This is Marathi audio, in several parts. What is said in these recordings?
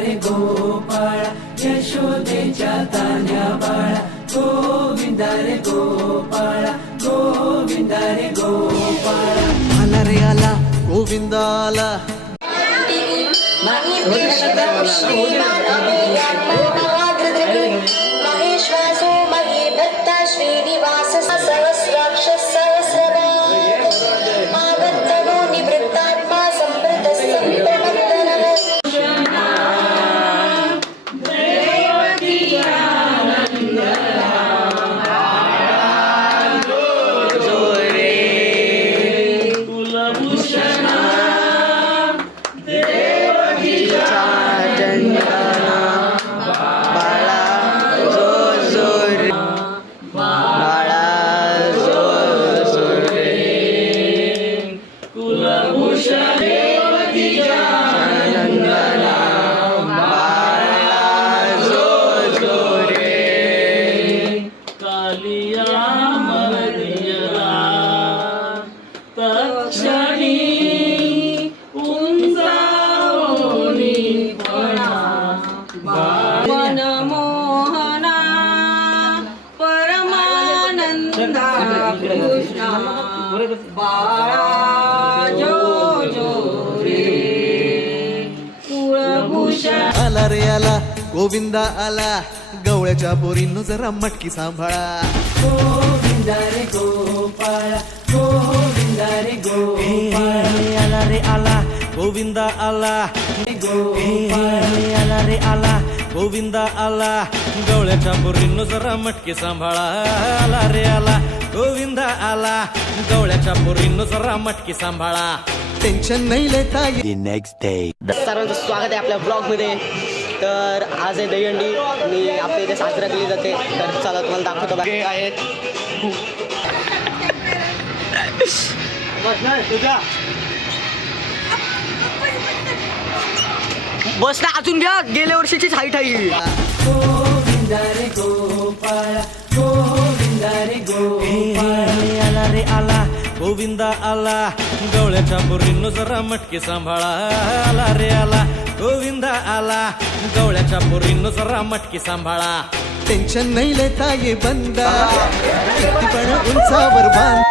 रे गोपाळ यशोदेच्या तान्ह्या बाळा गोविंदा रे गोपाळ गोविंदा रे गोपाळ आला रे आला गोविंदा आला महेश्वासो महे भक्ता श्रीनिवास सहस्राक्ष सहस्रवा आवर्तनो निवृत्तात्मा संवृत संप्रमत्तनः मनमोहना परमानंदा कृष्णा बाळा जो जो रे कुळभूषण आला रे आला गोविंदा आला गवळ्याच्या पोरींनो जरा मटकी सांभाळा गोविंदा रे गोपाळ गोविंदा रे गोपाळ आला रे आला गोविंदा आला गोपाळ आला रे आला गोविंदा आला गवळ्याच्या पोरींनो जरा मटकी सांभाळा आला रे आला गोविंदा आला गवळ्याच्या पोरींनो जरा मटकी सांभाळा टेन्शन नाही लेता सर्वांचं स्वागत आहे आपल्या ब्लॉगमध्ये. तर आज आहे दहीहंडी आणि आपल्या इथे साजरा केली जाते. तर चला तुम्हाला दाखवतो बाकी आहेत. बस ना अजून घ्या गेल्या वर्षीचीच हाईट आहे. गोविंदा रे गोपाळ गोविंदा रे गोपाळ आला रे आला गोविंदा आला गवळ्याच्या पोरींनो जरा मटकी सांभाळा आला रे आला गोविंदा आला गवळ्याच्या पोरींनो जरा मटकी सांभाळा टेन्शन नाही लेता ये बंदा किती पण उंचावर बांध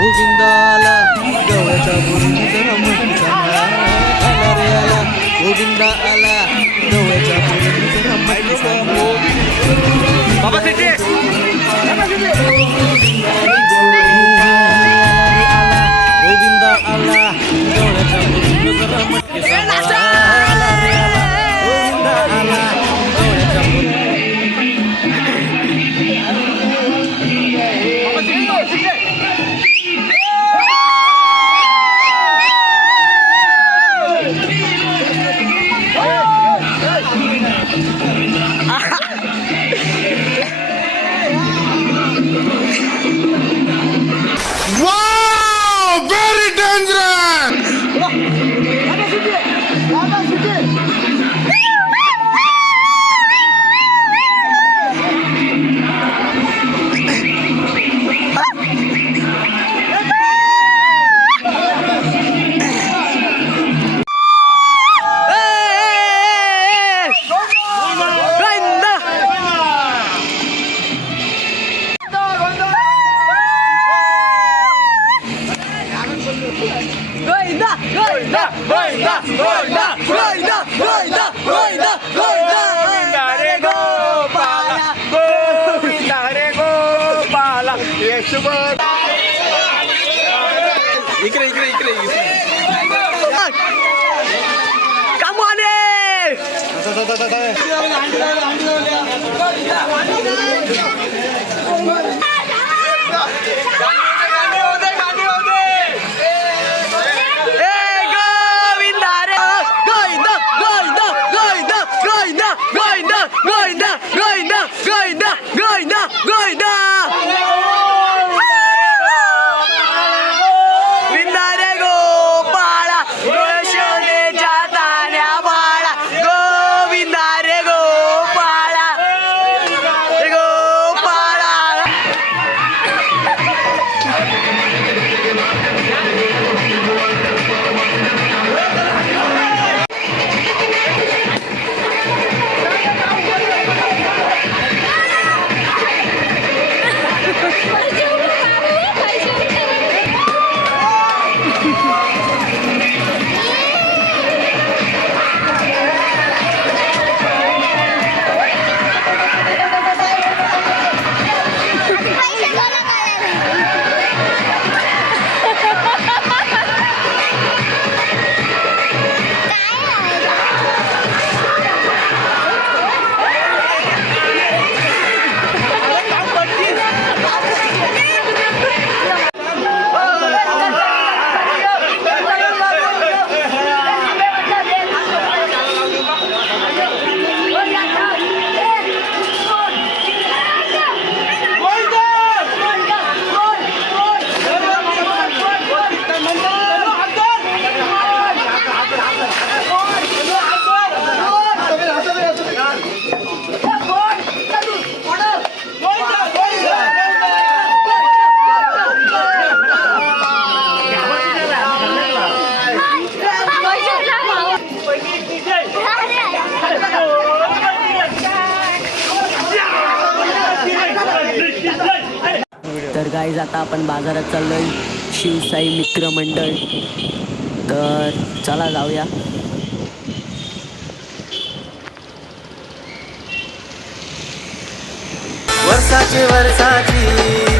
गोविंदाला गवळ्याच्या पोरींनो जरा मटकी सांभाळा आला रे आला गोविंदा आला गवळ्याच्या पोरींनो जरा मटकी सांभाळा बाबा तिथे गोविंदा आला गवळ्याच्या पोरींनो जरा मटकी सांभाळा आला रे आला गोविंदा आला गवळ्याच्या पोरींनो Oh! तर गाईज आता आपण बाजारात चाललोय शिवसाई मित्र मंडळ. तर चला जाऊया. वर्षाची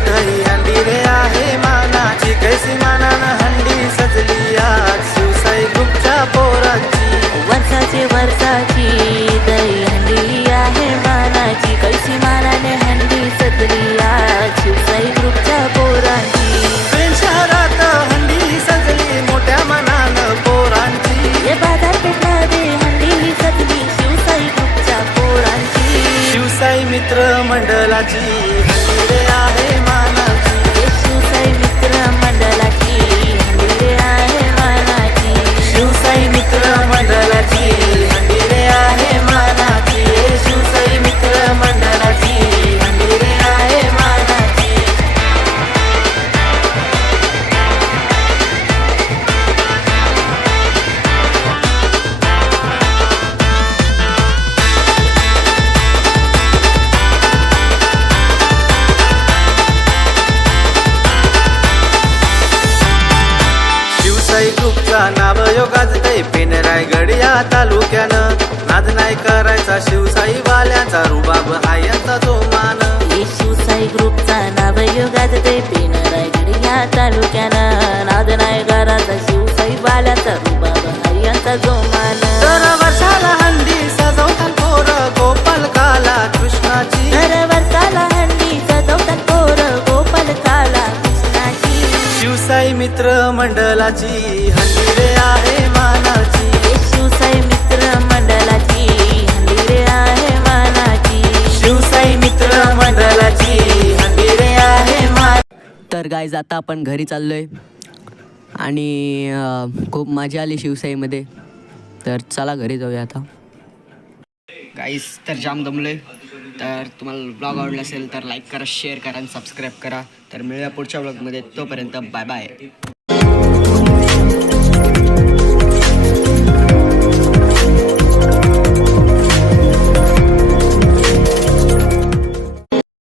दही हंडी रे आहे मानाची, कैसी मानानं हंडी सजली आज शिवसाई ग्रुपच्या पोरांची. वर्षाची दही हंडी आहे मानाची, कैसी मानाने हंडी सजली आज शिवसाई ग्रुपच्या पोरांची. प्रेम शहरात हंडी सजली मोठ्या मनानं पोरांची. हे बाजारपेठमध्ये हंडी सजली शिवसाई ग्रुपच्या पोरांची. शिवसाई मित्र मंडळाची हंडी रे आहे मानाची. हे शिवसाई मित्र मंडळाची हंडी रे आहे मानाची. शिवसाई मित्र मंडळाची हंडी रे आहे मानाची. शिवसाई मित्र मंडळाची हंडी रे आहे मानाची. शिवसाई ग्रुपचा नाव योगाजते पेनरायगड या तालुक्यानं. नाद नाही करायचा शिवसाई वाल्यांचा, रुबाब हा यांचा जो मान. हे शिवसाई ग्रुपचा नाव योगात ते पेनरायगड या तालुक्यानं. नाद नाही घराचा शिवसाई बाल्याचा, रुबाब हरियांचा जो मान. दर वर्षाला हंडी सजवतात पोर गोपाल काला कृष्णाची. दर वर्षाला हंडी सजवतात पोर गोपाल काला कृष्णाची. शिवसाई मित्र मंडळाची हंडी रे आहे मानाची. हे शिवसाई मित्र मंडळाची हंडी रे आहे मानाची. शिवसाई मित्र मंडळाची हंडी रे आहे मानाची. तर गाईज आता आपण घरी चाललोय आणि खूप मजा आली शिवसाईमध्ये. तर चला घरी जाऊया आता. गाईज तर जाम दमलोय. तर तुम्हाला ब्लॉग आवडला असेल तर लाईक करा, शेअर करा आणि सबस्क्राईब करा. तर मिळूया पुढच्या ब्लॉगमध्ये. तोपर्यंत बाय बाय.